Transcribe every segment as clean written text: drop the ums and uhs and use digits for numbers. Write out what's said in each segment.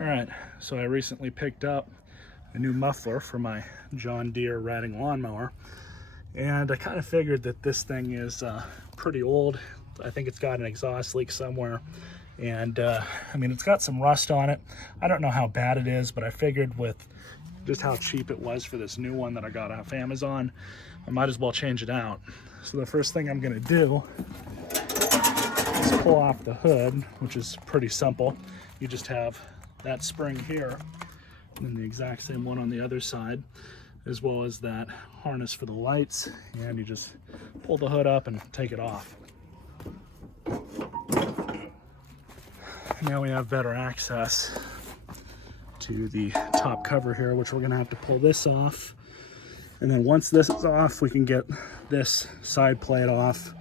All right, so I recently picked up a new muffler for my John Deere riding lawnmower, and I kind of figured that this thing is pretty old. I think it's got an exhaust leak somewhere, and I mean, it's got some rust on it. I don't know how bad it is, but I figured with just how cheap it was for this new one that I got off Amazon, I might as well change it out. So the first thing I'm gonna do is pull off the hood, which is pretty simple. You just have that spring here, and then the exact same one on the other side, as well as that harness for the lights, and you just pull the hood up and take it off. Now we have better access to the top cover here, which we're gonna have to pull this off. And then once this is off, we can get this side plate off.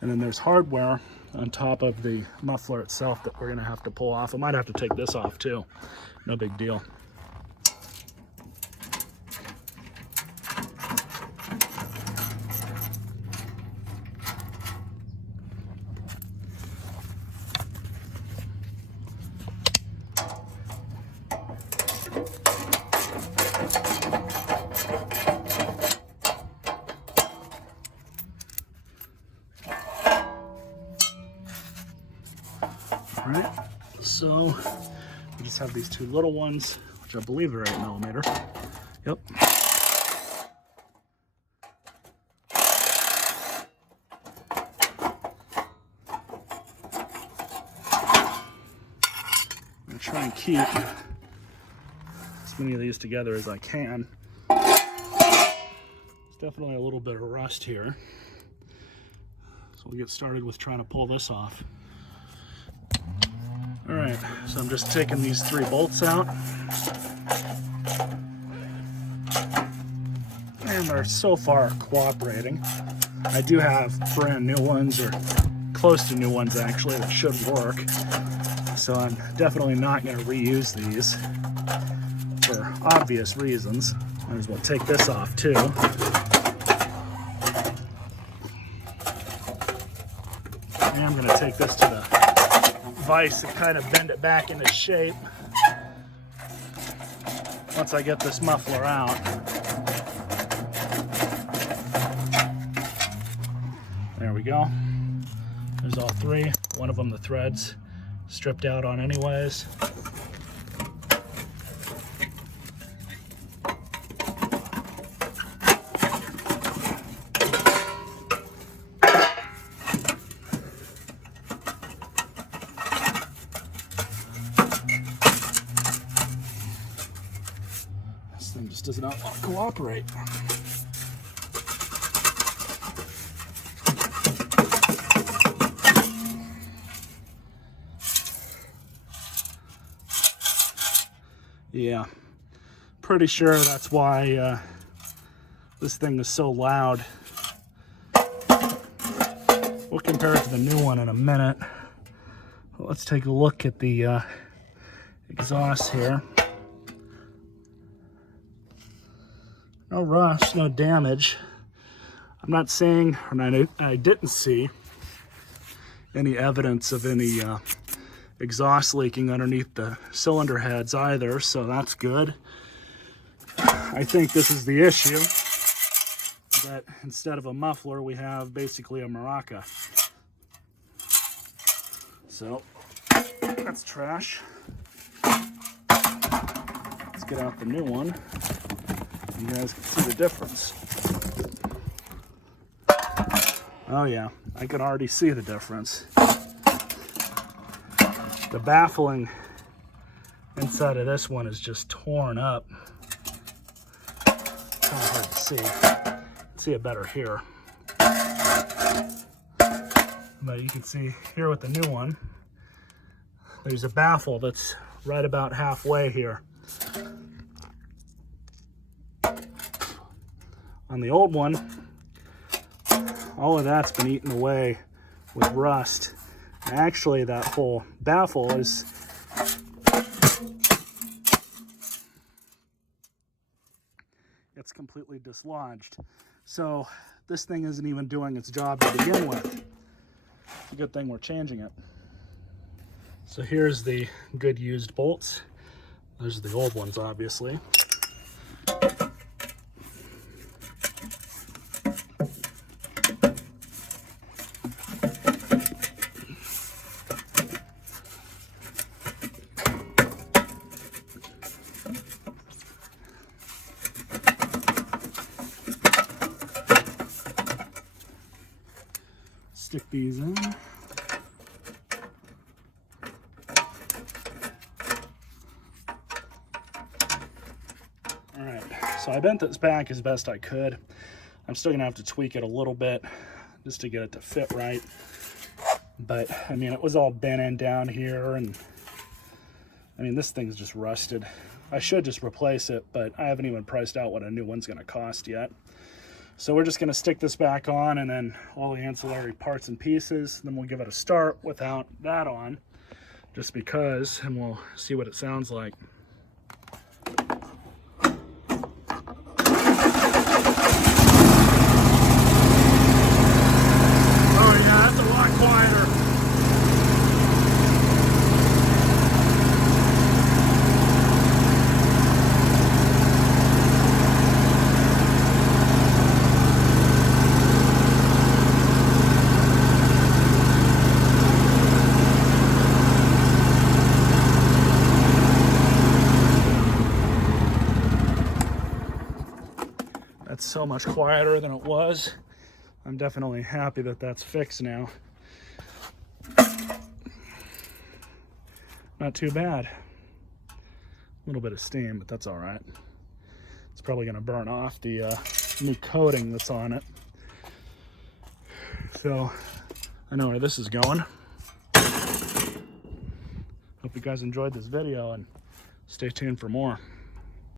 And then there's hardware on top of the muffler itself that we're gonna have to pull off. I might have to take this off too. No big deal. All right, so we just have these two little ones, which I believe are 8mm. Yep. I'm gonna try and keep as many of these together as I can. There's definitely a little bit of rust here. So we'll get started with trying to pull this off. All right, so I'm just taking these 3 bolts out. And they're so far cooperating. I do have brand new ones, or close to new ones actually, that should work. So I'm definitely not gonna reuse these for obvious reasons. Might as well take this off too. And I'm gonna take this to the vise and kind of bend it back into shape once I get this muffler out. There we go. There's all 3. One of them, the threads stripped out on anyways. This thing just does not want to cooperate. Yeah, pretty sure that's why this thing is so loud. We'll compare it to the new one in a minute. Let's take a look at the exhaust here. No rust, no damage. I'm not saying, or I didn't see any evidence of any exhaust leaking underneath the cylinder heads either, so that's good. I think this is the issue, that instead of a muffler, we have basically a maraca. So that's trash. Let's get out the new one. You guys can see the difference. Oh yeah, I can already see the difference. The baffling inside of this one is just torn up. Kind of hard to see. See it better here. But you can see here with the new one, there's a baffle that's right about halfway here. On the old one, all of that's been eaten away with rust. Actually, that whole baffle is it's completely dislodged. So this thing isn't even doing its job to begin with. It's a good thing we're changing it. So here's the good used bolts. Those are the old ones, obviously. Stick these in. All right, so I bent this back as best I could. I'm still gonna have to tweak it a little bit just to get it to fit right. But I mean, it was all bent in down here, and I mean, this thing's just rusted. I should just replace it, but I haven't even priced out what a new one's gonna cost yet. So we're just gonna stick this back on, and then all the ancillary parts and pieces, then we'll give it a start without that on, just because, and we'll see what it sounds like. Oh yeah, that's a lot quieter. That's so much quieter than it was. I'm definitely happy that that's fixed now. Not too bad. A little bit of steam, but that's all right. It's probably gonna burn off the new coating that's on it. So I know where this is going. Hope you guys enjoyed this video, and stay tuned for more.